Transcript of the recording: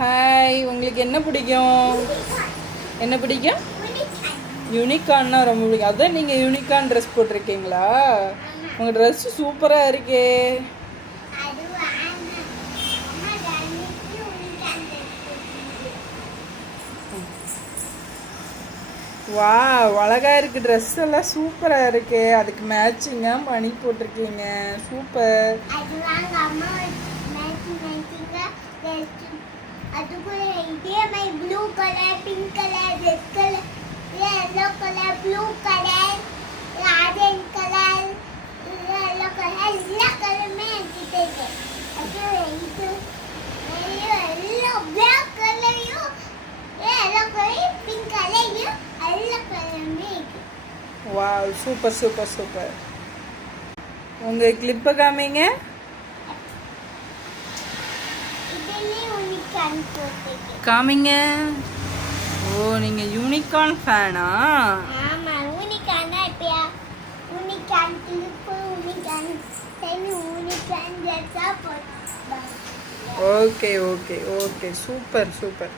Hi, உங்களுக்கு என்ன பிடிக்கும்? என்ன பிடிக்கும்? யூனிகார்ன்னா ரொம்ப பிடிக்கும். அதான் நீங்கள் யூனிகார்ன் ட்ரெஸ் போட்டிருக்கீங்களா? உங்கள் ட்ரெஸ் சூப்பராக இருக்கே. வா, அழகா இருக்கு. ட்ரெஸ் எல்லாம் சூப்பரா இருக்கு. அதுக்கு மேட்சிங்கா மணி போட்டிருக்கீங்க. Super. Blue colour, pink colour, red colour, yellow colour, blue colour, orange colour, yellow colour, எல்லா கலருமே என்கிட்ட இருக்கு. அப்புறம் இது எல்லா பிளாக் கலரையும், yellow கலர், பிங்க் கலரையும் எல்லா கலருமே இருக்கு. Wow, super super super. உங்க கிளிப்பை காமிங்க. காமிங்க. ஓ, நீங்க யூனிகார்ன் ஃபேனா? ஆமா, யூனிகார்ன் தான். இப்பயா unicorn clip, unicorn chain, unicorn ஜெட்டா போட்டு. Okay okay okay, super super.